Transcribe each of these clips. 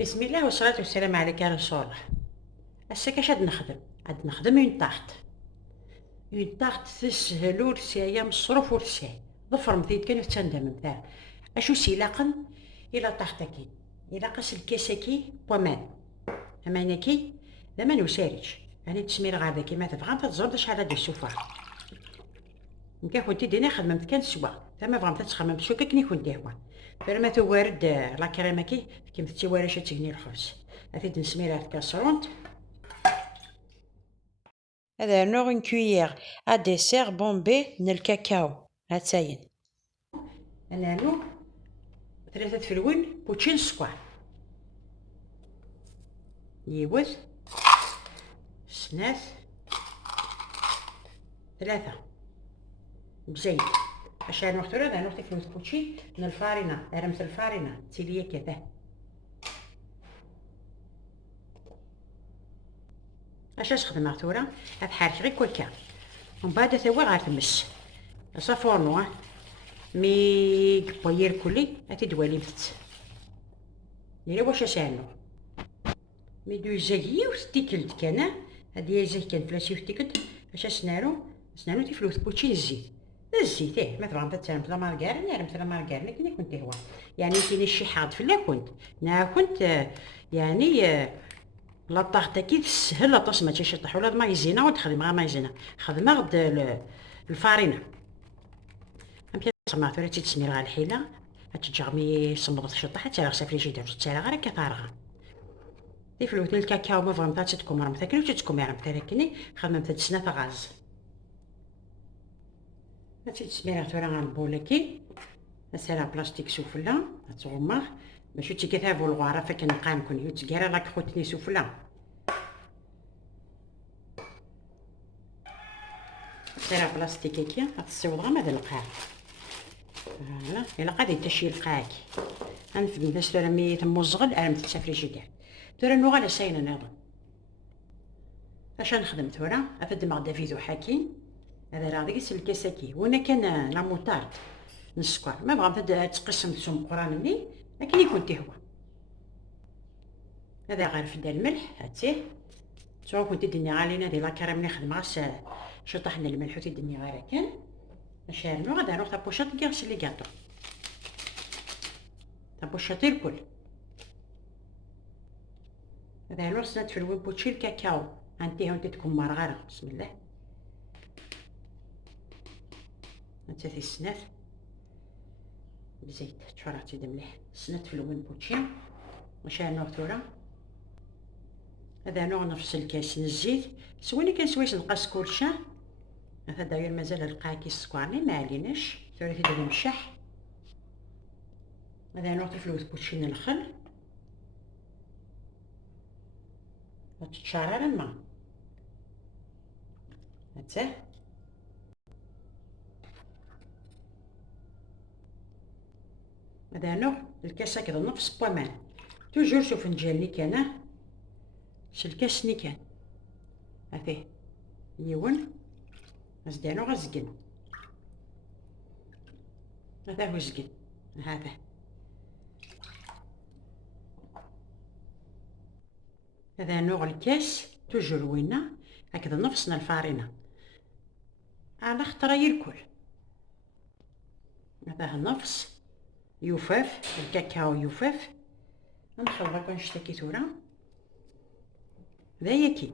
بسم الله والصلاة والسلام عليك يا رسول الله. هسا كاش عاد نخدم اون طاغت تسهل ورسايا مصروف ورساي ظفر مثيد كان تندم مثال اشو سيلاقن الى طاحتكي الى قاس الكاسكي بومان امانكي لما نسارج يعني تسمير غادا كيما تبغى انت تزرد شحال هاد السفر نكا كنتي دينا خدمت كان سوا تما فغمت تخمم بشو كني كنتي هو فلما توارد لا كريماكي كيما تيوارش تغني الخبز هاتي نسميرها كاسرونت. هذا نوع اون كويير ا ديسير بومبي من الكاكاو هاتاين انا نوع 3 فلوين بوتشين سكوار يوز سناس 3 بزيت عشان نختار هذا نختار فلوس بوتشي من الفارينة رمت الفارينة تيليا كذا اش خدمة ثورة هاد حارك غير كوكا ومن بعد ثوا غير تمس صافورنو مي بوير كلي هاتي دوالي بت يلا واش اسانو مي دو زاكي وستيكلت كان هادي زاك كان فلاسي وستيكلت اش سنارو تيفلوث بوتشي الزيت ما تبغى انت تسالم لا مارغارين يا لا مارغارين كني كنت هو يعني كاين شي حاض فلا كنت يعني لا طاغتا كي تسهل لا طاس ما تشطح ولا مايزينا وتخدم غير مايزينا خدمه غد الفارينه امشي تسمع ثورة تسمير غير الحيله هتجغمي صمبط الشطح حتى راه صافي يجي درت تاع غير كثارها تفلوت الكاكاو ما فهمت تتكم راه مثلا تتكم راه مثلا كني خدمت تسنى غاز هاتي تسمير ثورة غنبولكي نسالها بلاستيك سفلى تغمر باش تيكثا فولغوارا فكن قام كون يتقرا راك خوتني سفلى سيرها بلاستيك كي غتصيوض غير ماذا القاع فوالا الا قادي تشي القاعك غنفدم باش ترى مي تموزغل ارم تسافريجيدير ترى نو غالا ساينه ناض اش نخدم تورا افدم غدا فيديو حكيم هذا راه ديك الكاساكي وانا كان لا موطارد السكر ما بغا تقسم تسوم قرانني لكن يكون هو هذا غير فدا الملح هاتيه شوف كنت دنيا علينا دي لا كريم نخدم غاس شطحنا الملح وتي دنيا غير كان نشارنو غادا نروح طابوشات كاع لي كاطو طابوشاتي الكل هذا نروح سنات في الوين بوتشي الكاكاو انتي هونتي تكون مرغره بسم الله انت في السنات بزيت تشرعتي د مليح سنات في الوين بوتشي وشارنو ثورة هذا نوع نفس الكاس الزيت سويني كان سويس نقص كلشا هذا داير مازال القاكي السكوارني ما عليناش ثورة ديال المشح هذا نوع تفلوث بوتشين الخل وتتشعر الماء هاتاه هذا نوع الكاس هكذا نفس بوامان توجور شوف نجالني كان الكاس ني كان هاثيه يون غزدانو غزقن هذا هو زقن هذا نوع الكاس توجور وينا هكذا نفسنا الفارينة على خطرة الكل هذا النفس يفاف الكاكاو يفاف نخلط نشتكي ثورة ذايكي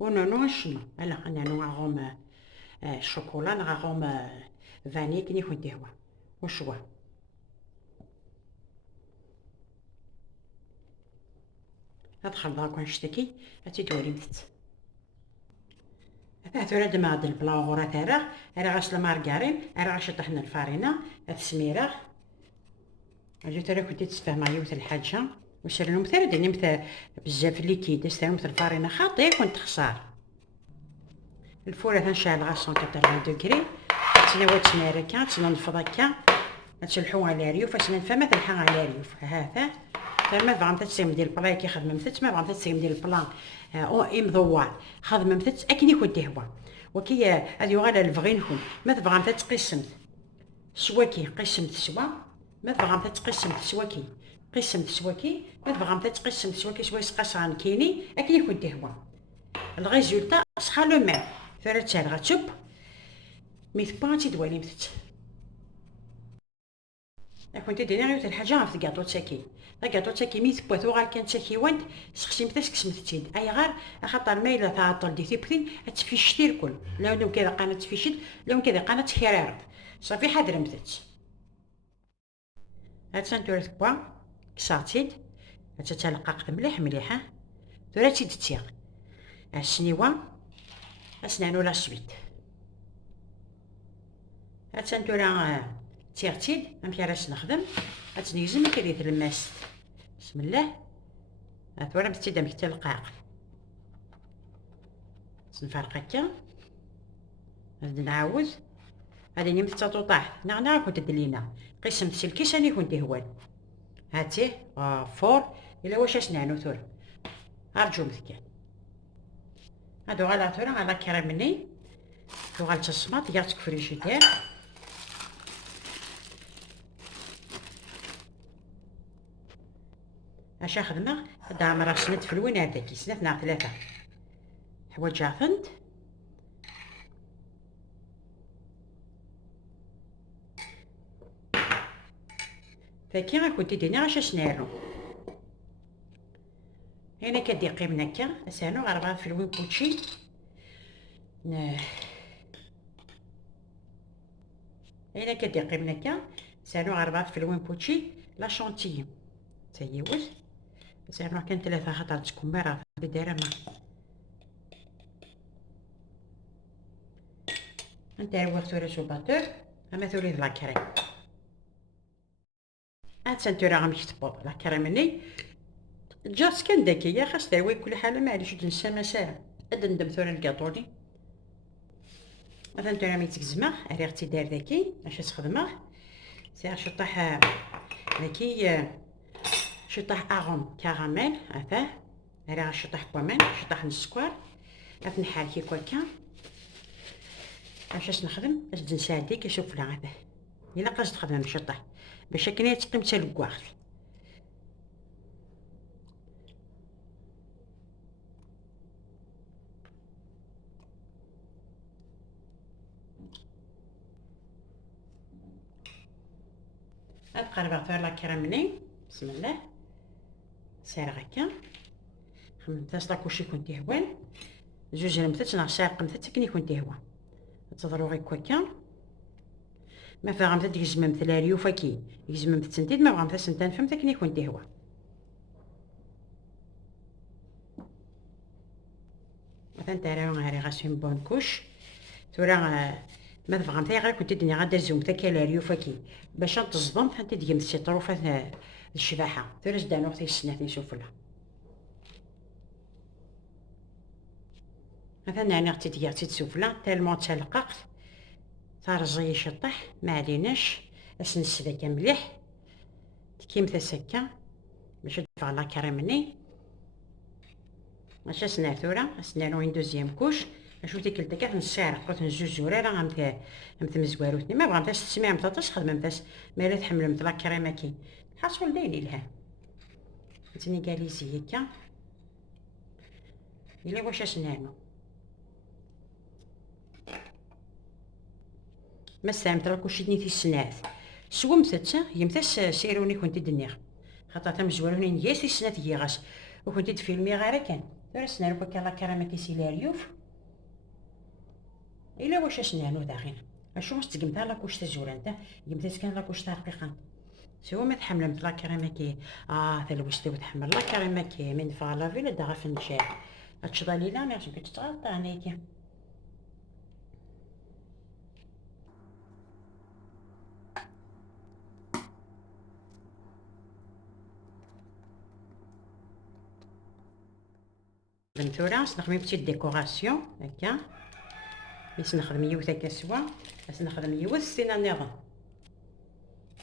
ونوع شنو لا انا نوع غوم الشوكولا غوم فاني كني كنت هو وشوا ادخل ضاك نشتكي هاتي دوري مت هذا ثورة دما هاد البلاغورا تاعها راه غسل مارغارين راه غشطحنا الفارينة السميرة اجي ترى كنتي تفهم يوث الحاجه وسرنو مثال دني مثال بزاف ليكيد استعمل مثل الفارينة خاطئ كنت خسار الفوره تنشعل على 180 دوغري تناوات تماركا تننفض هكا تشلحو على ريوف تنفهم تلحق على ريوف هذا ما بغا تسيم ديال البلا كي خدمت ما بغا تسيم ديال البلا او مضوع خدمت اكني كنت هو وكي هادي غالا الفغي نكون ما تبغى تقسم سوا كي قسمت سوا ما تبغام تقسم تسواكي قسم تسواكي، ما تبغام تقسم تسواكي سوايس قصان كيني اكن يكون تهوى الريزولتا صحا لو ميم. ثلاث ساعات غتشوب ميث بانتي دوالي مثت كنت ديري غير الحاجه في كاطو تاكي كاطو تاكي ميث بوثو غير كان تاكي وانت سقسي متاس كسمتتين اي غير خاطر ما الا تعطل دي تيبتين تفيشتي الكل لو كذا قناه تفيشت لو كذا قناه تكرارض صافي حاضر مثت هاد سنتوري بوا كساتيد تتلقاق مليح مليحه ثورا تيدتيغ السنيوه اسنانو لا سويت هاد سنتورا تيغتيد امشي راس نخدم غتنيزم كريت الماس بسم الله ثورا بتيدا مكتا القاق نفرق هكا غادي نعاود غادي نمت تطوطاح نعنا كنت دلينا قسمت سلكيس راني كنت هوال هاتيه فور الا واش اسنانو ثور ارجو مثكان هادو غالا ثورا غالا كرامني ثو غالتصمات يا تكفريجيتير اش خدمه دا مرا سنت في الوين هذاك سنت ناع ثلاثه حوايج عفنت فكي غنكون تديني غاش سنارو هنا كدي قيمنا هكا اسانو غربا في الوين بوتشي هنا كدي قيمنا هكا سانو غربا في الوين بوتشي لا شونتيي تيوز سانو كان ثلاثه خاطر تكون مرا بدايره ما نديرو ثوري سوباتور اما ثوري لا كريم سنتورا غنكتبو لا كريمني جات كان ذكيه خاص داوي كل حاله معليش تنسى مساء ندم ثورا الكاطوني مثلا نتوما ملي تكزمه ريغتي دار ذاكي اش تخدمه سير شطح ذاكي شطح اغوم كراميل هذا راه شطح كمان شطح السكر غادي نحركي كوكا اش نخدم باش نساعدي كيشوف لا هذا الا قاصد تخدم شطح باش كني تقيم حتى الكواغ نقرب غير لا كرامني بسم الله سير هكا خممتاش لاكوشي كنت هوان جوج رمتات نعشاق قمتات كني كنت هوا تضرو غير كوكا ما فهمت تجزم مثل ريوفا كي يجزم تسنتيد ما فهمت سنتان فهمت كني كنت هوا مثلا ترى غير غاسين بون كوش تورا ما فهمت غير كنت دنيا غادا زوم تاع كلا ريوفا كي باش تصدم فانت ديال سي طروفه الشباحه تورا جدانو اختي السنات نشوف لها مثلا انا اختي ديال تسوفلا تالمون تلققت ترجي شطح ما عليناش باش نسلك مليح كيم تسكا باش تدفع لا كريمني ماشي سنار ثورا سنارو وين دوزيام كوش اشوف ديك الدكات نسارق قلت نزوج زوراره غنت مزواروتني ما بغاتش تسمع مطاطاش خدمتاش ما لا تحمل مثل لا كريمه كي حاصل دايري لها تني غاليزي هكا الا واش سنانو ما سامت راه كلشي دنيتي السنات سومتت يمتاس سيروني كنت دنيغ خاطر تم زوالوني نياس السنات يغاس وكنت تفيلمي غير كان درسنا لو كان لا كرامه كيسي لاريوف الا واش سنانو داغين اشو مستقمتها لا كوش تزور انت يمتاس كان لا كوش تحقيقا سوا ما تحمل مثل لا كرامه كي تلوشتي وتحمل لا كرامه كي من فالا فيلا داغ في النشاء هادشي لا ماشي كنت تغلطا هنايا بنتورا نخدم بتي ديكوراسيون هكا باش نخدم يوثا كسوا باش نخدم يوث سينا نظام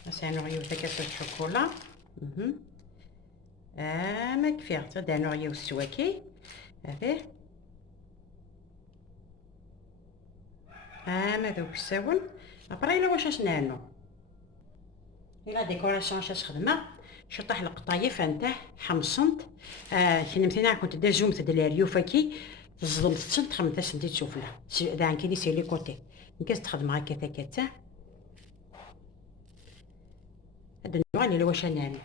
باش نوع يوثا كاس الشوكولا ما كفي حتى نوع يوث سواكي هذه ما ذوك الساون ابرا الا واش نانو إلا ديكوراسيون شاش خدمة شطح القطايف انت حمصنت كنا مثلا كنت دا زومت د الريوفاكي تظلمت تصنت خمسة سنتي تسوفلا دا عن كيدي سيلي كوتي نكاس تخدم هكا كاتا هاد النوع اللي هو شناني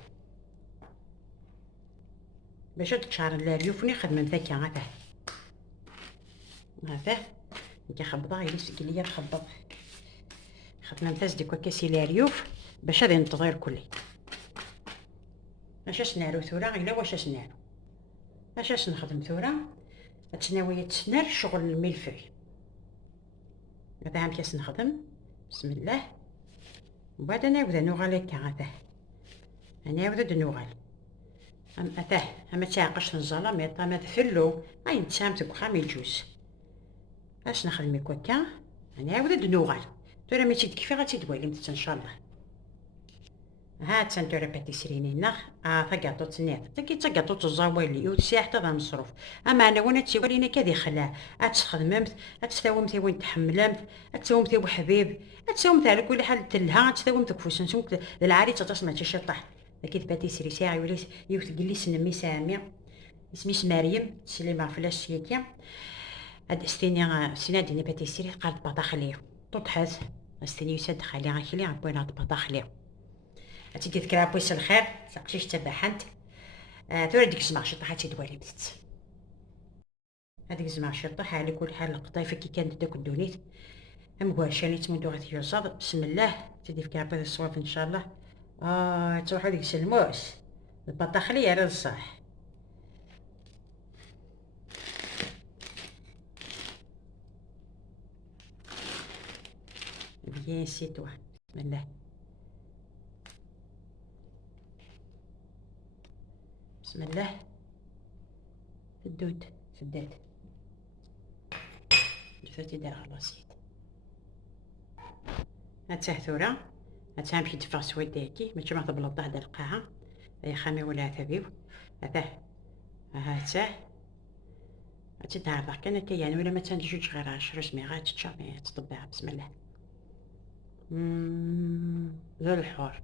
باش تشعر الريوفني خدمة مثاكا هذا نكا خبطها يلي سكليا نخبط خدمة متاز ديك كاسي الريوف باش هذا ينتظر كلي اش نارو ثورة غيلا واش نارو اش نخدم ثورة تناوية تسنر شغل الملفوي هذا عام كاس نخدم بسم الله وبعد نعاود نوغال هكا هذا نعاود نوغال اتاه اما تعقش نزالا مي طا ما تفلو هاي نتسامت بخام الجوز اش نخدم هكا نعاود نوغال ترى ماشي كيفي غتدوالي ان شاء الله ها تسنتورا باتيسريني نخ ثقاطو تنيت تقاطو تزاوالي وتسيح حتى ذا مصروف اما انا وانا تسيوالينا كذي خلاه اتخدممت اتساومتي وين تحملمت اتساومتي وحبيب اتساومت على كل حال تلها اتساومت كفوس نسومك العاري تتصمع تشطح اكيد باتيسري ساعي ولا يوت قلي سنمي سامي اسميش مريم سليمه فلاش سيكيا هاد استيني سيناديني باتيسري قالت بطاخليه طقحت استيني يسد خلي غاكلي عبوينا بطاخليه هاتي تذكرها بويس الخير ساقشيش تباحنت ثورة ديك الزمع شطحة تدوالي بتت هاديك الزمع شطحة على كل حال القطايفة كي كانت داك الدونيت مقواشاني تمدو غادي يوصاد بسم الله تدي فيها بهذا الصواف ان شاء الله تروح هاديك السلموس البطاخلية راه الصح بيان سيتوا بسم الله بسم الله الدود سداد الفتي دار على راسيت هاتاه ثورة هاتها نمشي تفرغ سويداكي ماشي ما تبلط هدا القاعة يا خامي ولا ثبيو هاتاه هاتاه هاتي تعرض كان يعني ولا ما تنجوج غير 10 سميغات تشامي تطبعها بسم الله ذو الحور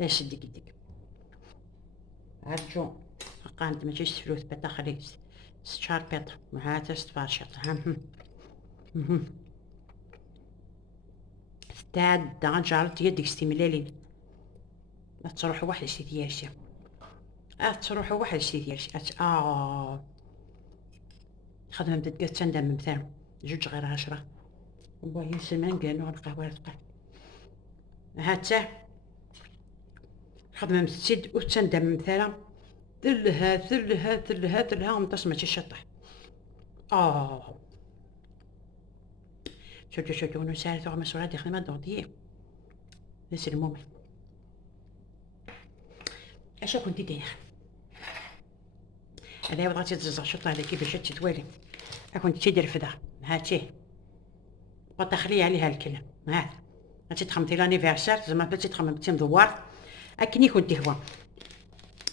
ايش ديك ديك عرجو قانت ماشي سفلوث بطاخلي ستشار بيطر وهاتا ستفارشط ستاد دا جارت يدك ستيملالين تروحو واحد شتي ديالشي تروحو واحد شتي ديالشي خدمة تلقى تندم مثلا جوج غير 10 وباهي سمان كانو القهوة تبقى هاتا خدمة تسد وتندم مثلا ثلها ومتصمة الشطح شو نسال ثم مسؤولات داخل ما دونتي نسي المومن اش كنتي داير هذا بغيتي تزرع الشطه هذا كيفاش تتوالي كنت تدير في دار هاتيه بطاخلي عليها الكلام هاتي تخمتي لانيفرسير زعما بلاتي تخممتي مدوار اكني كنت هو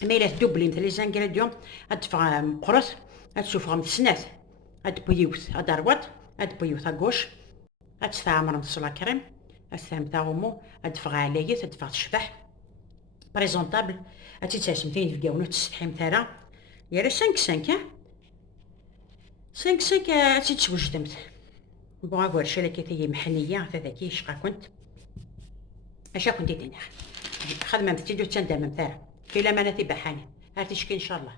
ما الا تدوبلي مثل لي زانكريديون هتدفع مقرص هتشوفهم تسنات هاد بيوت هاد روات هاد بيوت غوش هتستعمر نص لا كريم السهم تاع غومو هتدفع عليا تدفع تشبح بريزونطابل هاتي تسمتين في كاونو تسحي مثلا يا راه 5 هاتي تسوجدمت بغا ورشه لكي محنيه هذاكي شقا كنت اش كنتي دايره خدمه تيدو تندم مثلا كي لا ما نتي بحاني هاتي شكي ان شاء الله